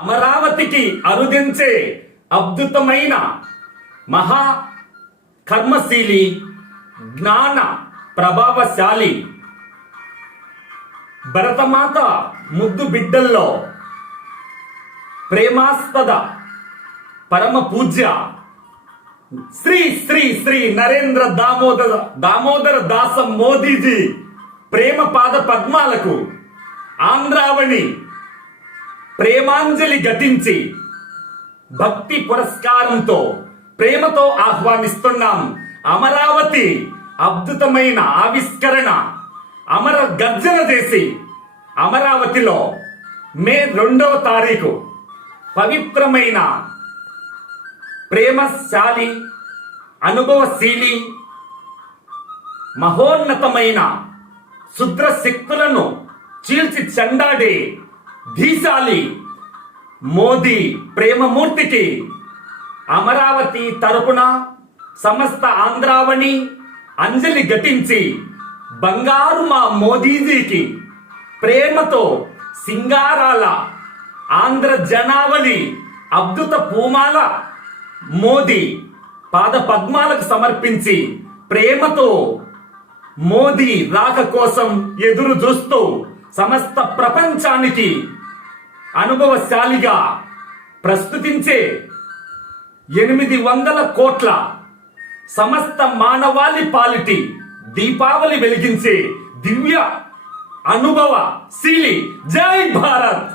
అమరావతికి అరుదించే అద్భుతమైన మహా కర్మశీలి జ్ఞాన ప్రభావశాలి భరతమాత ముద్దు బిడ్డల్లో ప్రేమాస్పద పరమ పూజ్య శ్రీ శ్రీ శ్రీ నరేంద్ర దామోదర దాస మోదీజీ ప్రేమ పాద పద్మాలకు ఆంధ్రావణి ప్రేమాంజలి ఘటించి భక్తి పురస్కారంతో ప్రేమతో ఆహ్వానిస్తున్నాం. అమరావతి అద్భుతమైన ఆవిష్కరణ అమర గర్జన చేసి అమరావతిలో మే 2వ తారీఖు పవిత్రమైన ప్రేమశాలి అనుభవశీలి మహోన్నతమైన శుద్ర శక్తులను చీల్చి చెండాడే ధీశాలి మోదీ ప్రేమమూర్తికి అమరావతి తరపున సమస్త ఆంధ్రావణి అంజలి ఘటించి బంగారు మా మోదీజీకి ప్రేమతో సింగారాల ఆంధ్ర జనావళి అద్భుత పూమాల మోదీ పాద పద్మాలకు సమర్పించి ప్రేమతో మోదీ రాక కోసం ఎదురు చూస్తూ సమస్త ప్రపంచానికి అనుభవశాలిగా ప్రస్తుతించే 800 కోట్ల సమస్త మానవాళి పాలిటి దీపావళి వెలిగించే దివ్య అనుభవశీలి జై భారత్.